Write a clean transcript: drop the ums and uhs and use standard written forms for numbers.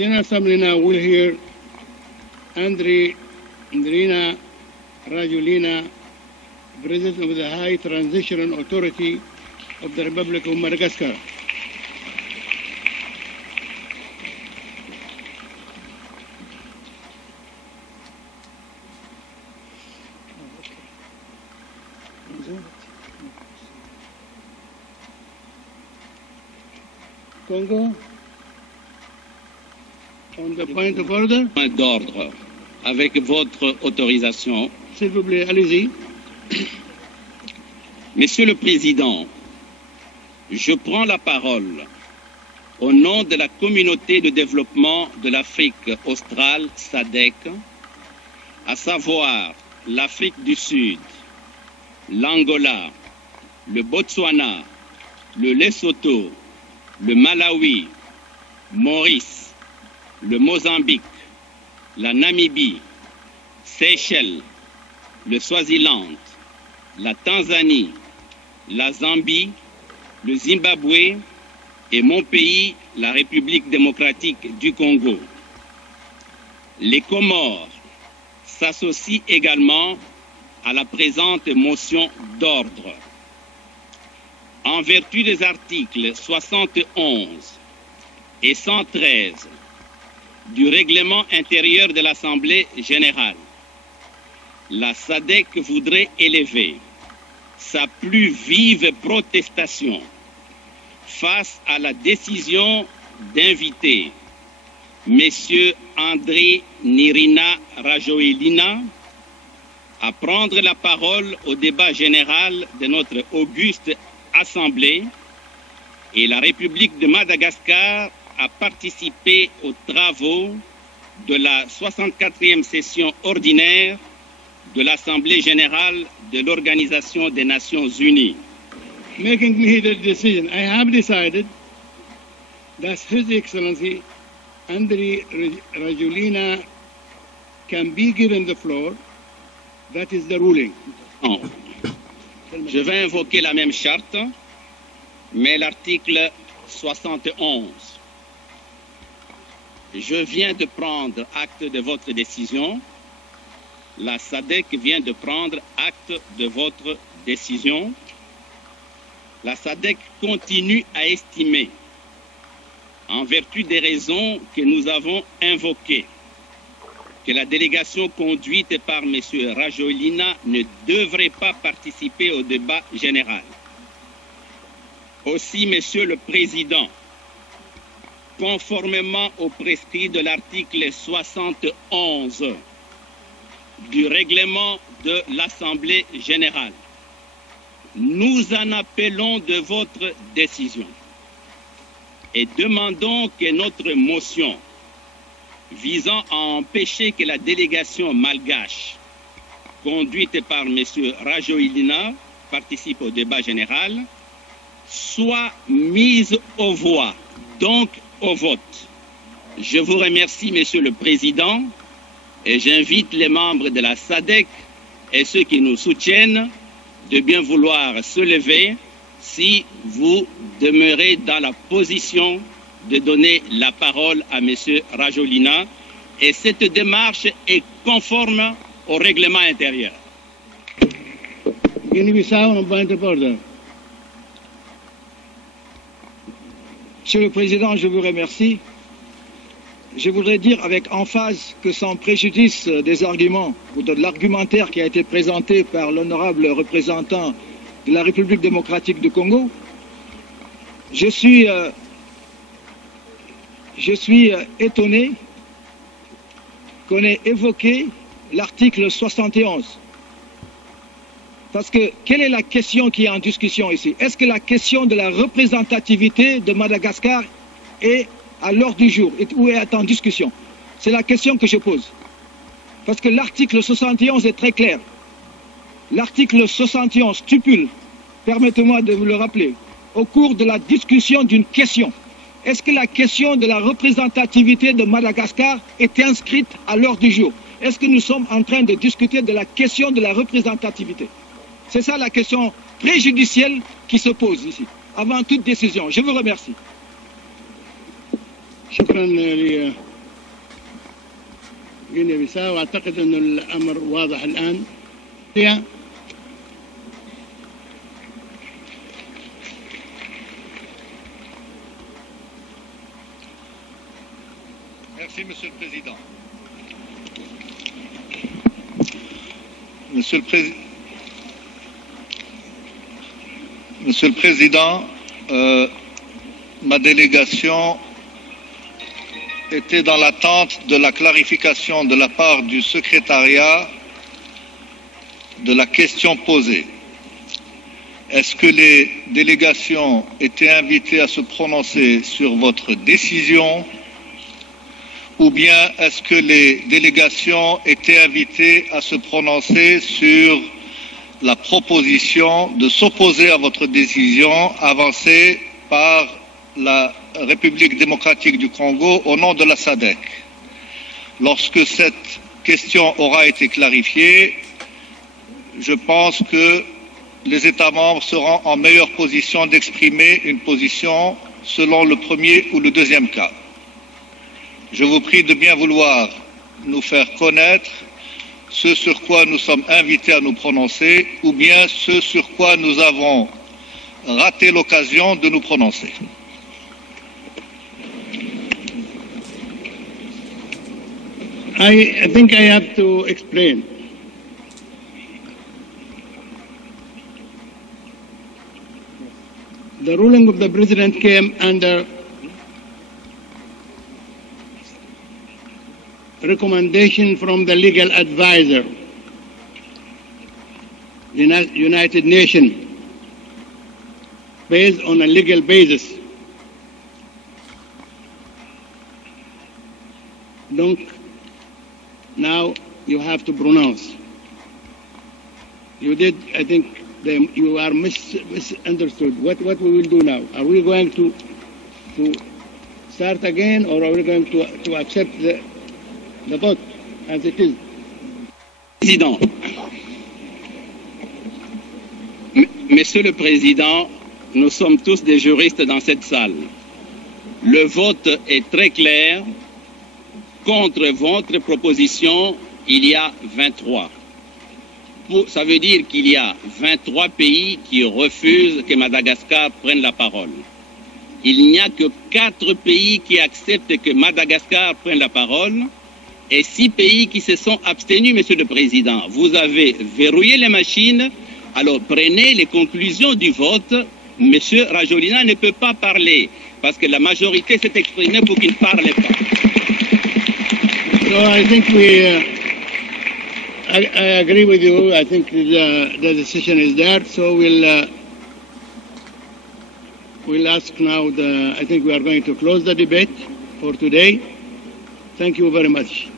General Assembly now will hear Andrina Rajoelina, President of the High Transitional Authority of the Republic of Madagascar. Congo, on the point of order. Point d'ordre, avec votre autorisation. S'il vous plaît, allez-y. Monsieur le Président, je prends la parole au nom de la communauté de développement de l'Afrique australe, SADC, à savoir l'Afrique du Sud, l'Angola, le Botswana, le Lesotho, le Malawi, Maurice, le Mozambique, la Namibie, Seychelles, le Swaziland, la Tanzanie, la Zambie, le Zimbabwe et mon pays, la République démocratique du Congo. Les Comores s'associent également à la présente motion d'ordre. En vertu des articles 71 et 113 du règlement intérieur de l'Assemblée générale, la SADC voudrait élever sa plus vive protestation face à la décision d'inviter M. Andry Rajoelina à prendre la parole au débat général de notre auguste Assemblée, et la République de Madagascar a participé aux travaux de la 64e session ordinaire de l'Assemblée générale de l'Organisation des Nations Unies. Making me the decision, I have decided that His Excellency Andry Rajoelina can be given the floor. That is the ruling. Non. Je vais invoquer la même charte, mais l'article 71. Je viens de prendre acte de votre décision. La SADC vient de prendre acte de votre décision. La SADC continue à estimer, en vertu des raisons que nous avons invoquées, que la délégation conduite par M. Rajoelina ne devrait pas participer au débat général. Aussi, Monsieur le Président, conformément au prescrit de l'article 71 du règlement de l'Assemblée générale, nous en appelons de votre décision et demandons que notre motion visant à empêcher que la délégation malgache, conduite par M. Rajoelina, participe au débat général, soit mise aux voix, donc au vote. Je vous remercie, Monsieur le Président, et j'invite les membres de la SADC et ceux qui nous soutiennent de bien vouloir se lever si vous demeurez dans la position de donner la parole à M. Rajoelina, et cette démarche est conforme au règlement intérieur. Monsieur le Président, je vous remercie. Je voudrais dire avec emphase que sans préjudice des arguments ou de l'argumentaire qui a été présenté par l'honorable représentant de la République démocratique du Congo, je suis étonné qu'on ait évoqué l'article 71. Parce que quelle est la question qui est en discussion ici? Est-ce que la question de la représentativité de Madagascar est à l'ordre du jour ou est en discussion? C'est la question que je pose. Parce que l'article 71 est très clair. L'article 71 stipule, permettez-moi de vous le rappeler, au cours de la discussion d'une question, est-ce que la question de la représentativité de Madagascar est inscrite à l'ordre du jour? Est-ce que nous sommes en train de discuter de la question de la représentativité? C'est ça la question préjudicielle qui se pose ici, avant toute décision. Je vous remercie. شكرا غينيا بيساو. أعتقد أن الأمر واضح الآن. Merci, Monsieur le Président. Monsieur le Président, ma délégation était dans l'attente de la clarification de la part du secrétariat de la question posée. Est-ce que les délégations étaient invitées à se prononcer sur votre décision ou bien est-ce que les délégations étaient invitées à se prononcer sur la proposition de s'opposer à votre décision avancée par la République démocratique du Congo au nom de la SADC? Lorsque cette question aura été clarifiée, je pense que les États membres seront en meilleure position d'exprimer une position selon le premier ou le deuxième cas. Je vous prie de bien vouloir nous faire connaître ce sur quoi nous sommes invités à nous prononcer ou bien ce sur quoi nous avons raté l'occasion de nous prononcer. I think I have to explain. The ruling of the President came under recommendation from the legal advisor, United Nations, based on a legal basis. Donc, now you have to pronounce. You did, I think, you are misunderstood. What we will do now? Are we going to start again, or are we going to accept the vote as it is? Président, Monsieur le Président, nous sommes tous des juristes dans cette salle. Le vote est très clair. Contre votre proposition, il y a 23. Ça veut dire qu'il y a 23 pays qui refusent que Madagascar prenne la parole. Il n'y a que 4 pays qui acceptent que Madagascar prenne la parole et 6 pays qui se sont abstenus, Monsieur le Président. Vous avez verrouillé les machines, alors prenez les conclusions du vote. Monsieur Rajoelina ne peut pas parler parce que la majorité s'est exprimée pour qu'il ne parle pas. So I think I agree with you. I think the decision is there. So we'll ask now. I think we are going to close the debate for today. Thank you very much.